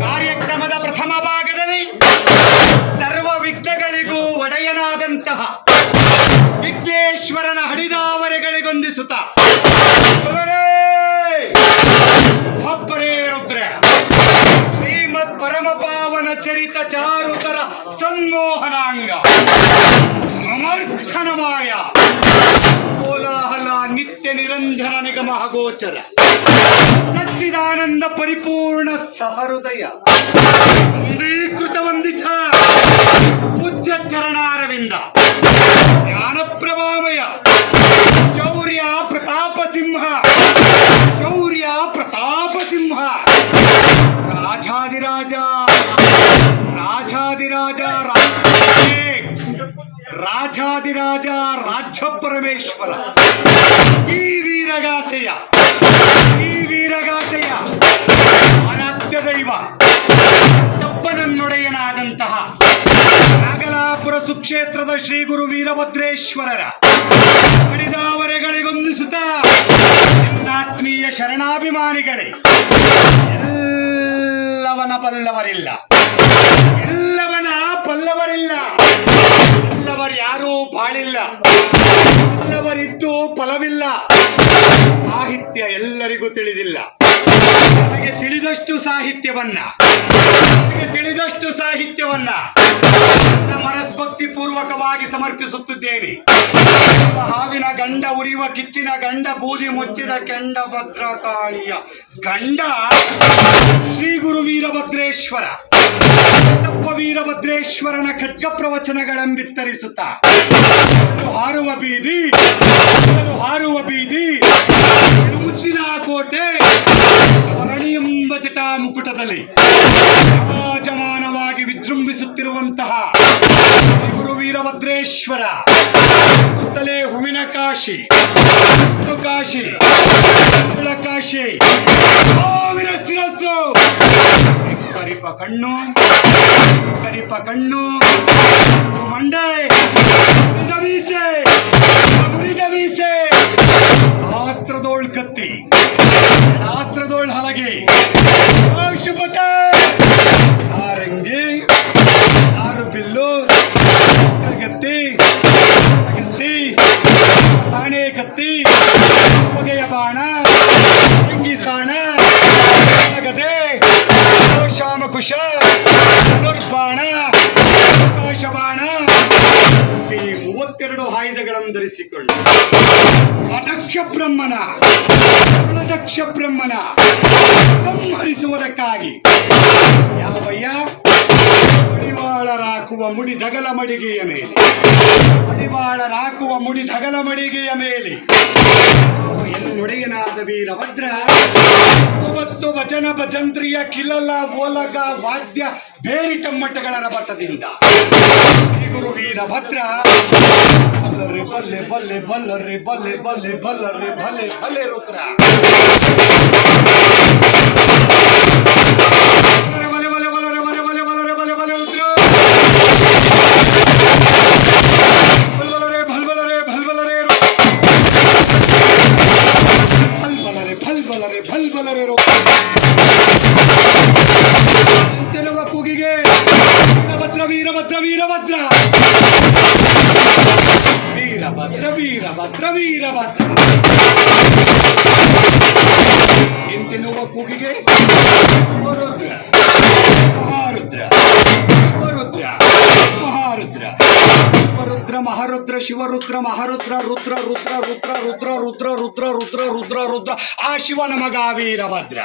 ಕಾರ್ಯಕ್ರಮದ ಪ್ರಥಮ ಭಾಗದಲ್ಲಿ ಸರ್ವ ವಿಘ್ನಗಳಿಗೂ ಒಡೆಯನಾದಂತಹ ವಿಘ್ನೇಶ್ವರನ ಹಡಿದಾವರೆಗಳಿಗೊಂದಿಸುತ್ತ ಒಬ್ಬರೇ ರುದ್ರ ಶ್ರೀಮದ್ ಪರಮಪಾವನ ಚರಿತ ಚಾರುತರ ಸನ್ಮೋಹನಾಂಗ ಸಮರ್ಥನಮಾಯ ಕೋಲಾಹಲ ನಿತ್ಯ ನಿರಂಜನ ನಿಗಮ ಗೋಚರ ಸಚ್ಚಿದಾನಂದ ಪರಿಪೂರ್ಣ ಸಹೃದಯ ಅಂಗೀಕೃತ ವಂದಿತ ಪೂಜ್ಯ ಚರಣಾರವಿಂದ ಜ್ಞಾನಪ್ರಭಾಮಯ ಶೌರ್ಯ ಪ್ರತಾಪ ಸಿಂಹ ಶೌರ್ಯ ಪ್ರತಾಪ ಸಿಂಹ ರಾಜಾದಿರಾಜ ರಾಜಾದಿರಾಜ ರಾಜಾದಿರಾಜ ರಾಜ್ಯ ಪರಮೇಶ್ವರ ಈ ವೀರಗಾಸೆಯ ಆರಾಧ್ಯ ದೈವ ತಪ್ಪನನ್ನೊಡೆಯನಾದಂತಹ ನಾಗಲಾಪುರ ಸುಕ್ಷೇತ್ರದ ಶ್ರೀ ಗುರು ವೀರಭದ್ರೇಶ್ವರರ ಹಡಿದಾವರೆಗಳಿಗೊಂದಿಸುತ್ತ ಆತ್ಮೀಯ ಶರಣಾಭಿಮಾನಿಗಳೇ, ಎಲ್ಲವನ ಬಲ್ಲವರಿಲ್ಲ, ಎಲ್ಲವನ ಬಲ್ಲವರಿಲ್ಲ, ಎಲ್ಲವರ್ಯಾರೂ ಬಾಳಿಲ್ಲ, ಎಲ್ಲವರಿದ್ದು ಫಲವಿಲ್ಲ. ಸಾಹಿತ್ಯ ಎಲ್ಲರಿಗೂ ತಿಳಿದಿಲ್ಲ. ನನಗೆ ತಿಳಿದಷ್ಟು ಸಾಹಿತ್ಯವನ್ನ ಮನಸ್ಭಕ್ತಿ ಪೂರ್ವಕವಾಗಿ ಸಮರ್ಪಿಸುತ್ತಿದ್ದೇನೆ. ಹಾವಿನ ಗಂಡ ಉರಿಯುವ ಕಿಚ್ಚಿನ ಗಂಡ ಬೂದಿ ಮುಚ್ಚಿದ ಕೆಂಡ ಭದ್ರಕಾಳಿಯ ಗಂಡ ಶ್ರೀ ಗುರು ವೀರಭದ್ರೇಶ್ವರ ವೀರಭದ್ರೇಶ್ವರನ ಖಡ್ಗ ಪ್ರವಚನಗಳೆಂಬಿತ್ತರಿಸುತ್ತ ಹಾರುವ ಬೀದಿ ಮುಚ್ಚಿನ ಕೋಟೆ ಧರಣಿ ಎಂಬ ಜಟಾ ಮುಕುಟದಲ್ಲಿ ವಿರಾಜಮಾನವಾಗಿ ವಿಜೃಂಭಿಸುತ್ತಿರುವಂತಹ ಗುರು ವೀರಭದ್ರೇಶ್ವರ ಸುತ್ತಲೇ ಹೂವಿನ ಕಾಶಿ, ಕಾಶಿ, ಕಾಶಿ, ಸಾವಿರ ಶಿರಸ್ಸು, ಕರಿಪ ಕಣ್ಣು ಮಂಡೆ ಮೀಸೆ, ಶಾಸ್ತ್ರದೋಳ್ ಕತ್ತಿ, ಶಾಸ್ತ್ರದೋಳ್ ಹಲಗೆ, ಶುಭತೆ ಆರಂಗಿ, ಆರು ಬಿಲ್ಲು, ಗತ್ತಿ, ಸಾಣೆ ಕತ್ತಿ, ಹೊಗೆಯ ಬಾಣ, ಅಂಗಿ ಸಾಣ, ಗದೆ, ಶಾಮಕುಶ, ಧನುರ್ಬಾಣ, ಆಕಾಶಬಾಣ, ಈ 32 ಆಯುಧಗಳನ್ನು ಧರಿಸಿಕೊಂಡು ದಕ್ಷ ಬ್ರಹ್ಮನ ಸಂಹರಿಸುವುದಕ್ಕಾಗಿ ಯಾವಯ್ಯ ಮಡಿವಾಳರಾಕುವ ಮುಡಿ ಧಗಲ ಮಡಿಗೆಯ ಮೇಲೆ ಎನ್ನುಡೆಯನಾದ ವೀರಭದ್ರ 9 ವಚನ ಭಜಂತ್ರಿಯ ಕಿಲಲ ಓಲಗ ವಾದ್ಯ ಬೇರಿಟಮ್ಮಟ್ಟಗಳ ರಭಸದಿಂದ ಗುರು ವೀರಭದ್ರ ಬಲ್ಲೆ ರುದ್ರ ಕೂಗಿಗೆ ವೀರಭದ್ರ ಎಂತೆನ್ನುವ ಕೂಗಿಗೆ ಮಹಾರುದ್ರ ಶಿವರುದ್ರ ಮಹಾರುದ್ರ ರುದ್ರ ಆ ಶಿವನ ಮಗ ವೀರಭದ್ರ.